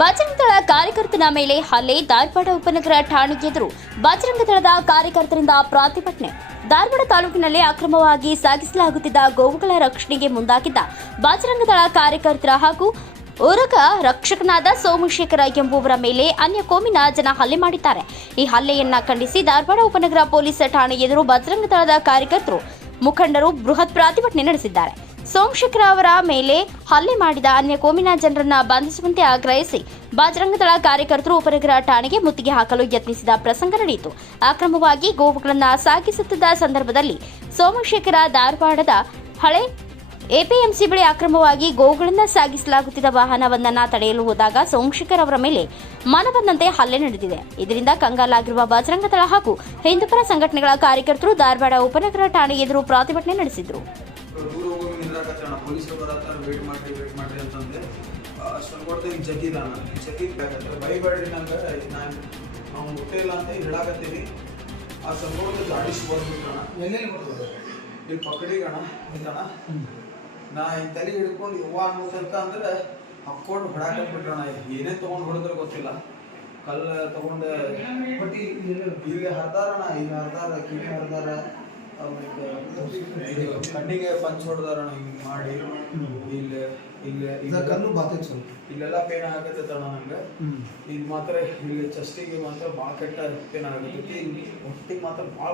ಬಜರಂಗ ದಳ ಕಾರ್ಯಕರ್ತನ ಮೇಲೆ ಹಲ್ಲೆ, ಧಾರವಾಡ ಉಪನಗರ ಠಾಣೆಗೆ ಎದುರು ಬಜರಂಗ ದಳದ ಕಾರ್ಯಕರ್ತರಿಂದ ಪ್ರತಿಭಟನೆ. ಧಾರವಾಡ ತಾಲೂಕಿನಲ್ಲಿ ಅಕ್ರಮವಾಗಿ ಸಾಗಿಸಲಾಗುತ್ತಿದ್ದ ಗೋವುಗಳ ರಕ್ಷಣೆಗೆ ಮುಂದಾಗಿದ್ದ ಬಜರಂಗ ದಳ ಕಾರ್ಯಕರ್ತರ ಹಾಗೂ ಉರಗ ರಕ್ಷಕನಾದ ಸೋಮಶೇಖರ ಎಂಬುವರ ಮೇಲೆ ಅನ್ಯ ಕೋಮಿನ ಜನ ಹಲ್ಲೆ ಮಾಡಿದ್ದಾರೆ. ಈ ಹಲ್ಲೆಯನ್ನ ಖಂಡಿಸಿ ಧಾರವಾಡ ಉಪನಗರ ಪೊಲೀಸ್ ಠಾಣೆ ಎದುರು ಬಜರಂಗ ದಳದ ಕಾರ್ಯಕರ್ತರು ಮುಖಂಡರು ಬೃಹತ್ ಪ್ರತಿಭಟನೆ ನಡೆಸಿದ್ದಾರೆ. ಸೋಮಶೇಖರ ಅವರ ಮೇಲೆ ಹಲ್ಲೆ ಮಾಡಿದ ಅನ್ಯ ಕೋಮಿನ ಜನರನ್ನ ಬಂಧಿಸುವಂತೆ ಆಗ್ರಹಿಸಿ ಬಜರಂಗ ದಳ ಕಾರ್ಯಕರ್ತರು ಉಪನಗರ ಠಾಣೆಗೆ ಮುತ್ತಿಗೆ ಹಾಕಲು ಯತ್ನಿಸಿದ ಪ್ರಸಂಗ ನಡೆಯಿತು. ಅಕ್ರಮವಾಗಿ ಗೋವುಗಳನ್ನು ಸಾಗಿಸುತ್ತಿದ್ದ ಸಂದರ್ಭದಲ್ಲಿ ಸೋಮಶೇಖರ ಧಾರವಾಡದ ಹಳೆ ಎಪಿಎಂಸಿ ಬಳಿ ಅಕ್ರಮವಾಗಿ ಗೋವುಗಳನ್ನು ಸಾಗಿಸಲಾಗುತ್ತಿದ್ದ ವಾಹನವೊಂದನ್ನು ತಡೆಯಲು ಹೋದಾಗ ಸೋಮಶೇಖರ್ ಅವರ ಮೇಲೆ ಮನಬಂದಂತೆ ಹಲ್ಲೆ ನಡೆದಿದೆ. ಇದರಿಂದ ಕಂಗಾಲಾಗಿರುವ ಬಜರಂಗ ದಳ ಹಾಗೂ ಹಿಂದೂಪರ ಸಂಘಟನೆಗಳ ಕಾರ್ಯಕರ್ತರು ಧಾರವಾಡ ಉಪನಗರ ಠಾಣೆ ಎದುರು ಪ್ರತಿಭಟನೆ ನಡೆಸಿದರು. ನಿಂದ್ರಾಕತ್ತಣ ಪೊಲೀಸರು ಬರತ್ತಾರ ವೇಟ್ ಮಾಡ್ರಿ ವೇಟ್ ಮಾಡ್ರಿ ಅಂತಂದೆ ಕೊಡ್ತಾ ಈಗ ಜಗ್ಗಿದ ಜಗ್ಗಿದ್ ಬೇಕಾದ್ರೆ ಬೈಬೇಡ್ರಿ ನಂಗೆ ನಾನು ಅವ್ನು ಹುಟ್ಟಿಲ್ಲ ಅಂತ ಹೇಳಕತ್ತೀನಿ. ಆ ಸಂಗೋಡ್ದು ಗಾಡಿ ಬಂದ್ಬಿಟ್ಟಣ ಎಲ್ಲೆಲ್ಲಿ ಬರ್ತದೆ ಇಲ್ಲಿ ಪಕಡಿಗಣ ಆಯ್ತಣ ನಾ ಈ ತಲೆ ಹಿಡ್ಕೊಂಡು ಯವ್ವ ಅನ್ನೋದಂತ ಅಂದ್ರೆ ಹಾಕ್ಕೊಂಡು ಹೊಡಾಕತ್ಬಿಟ್ರಣ. ಏನೇ ತೊಗೊಂಡು ಹೊಡೆದ್ರೆ ಗೊತ್ತಿಲ್ಲ. ಕಲ್ಲ ತಗೊಂಡು ಬಟ್ ಇಲ್ಲಿ ಇಲ್ಲಿ ಹರ್ದಾರಣ ಇಲ್ಲಿ ಹರ್ದಾರ ಕಿವಿ ಹರ್ದಾರ. ಕಣ್ಣಿಗೆ ಪಂಚ್ ಹೊಡೆದಾರಣ ಹಿಂಗ್ ಮಾಡಿ. ಇಲ್ಲಿ ಇಲ್ಲಿ ಕಣ್ಣು ಕಲ್ಲು ಬಾತೈತೆ ಸ್ವಲ್ಪ ಇಲ್ಲೆಲ್ಲ ಪೇನ್ ಆಗತ್ತೈತಣ್ಣ ನಂಗೆ. ಇದು ಮಾತ್ರ ಇಲ್ಲಿ ಚೆಸ್ಟಿಗೆ ಮಾತ್ರ ಭಾಳ ಕೆಟ್ಟ ಪೇನ್ ಆಗತ್ತೆ. ಹೊಟ್ಟಿಗೆ ಮಾತ್ರ ಭಾಳ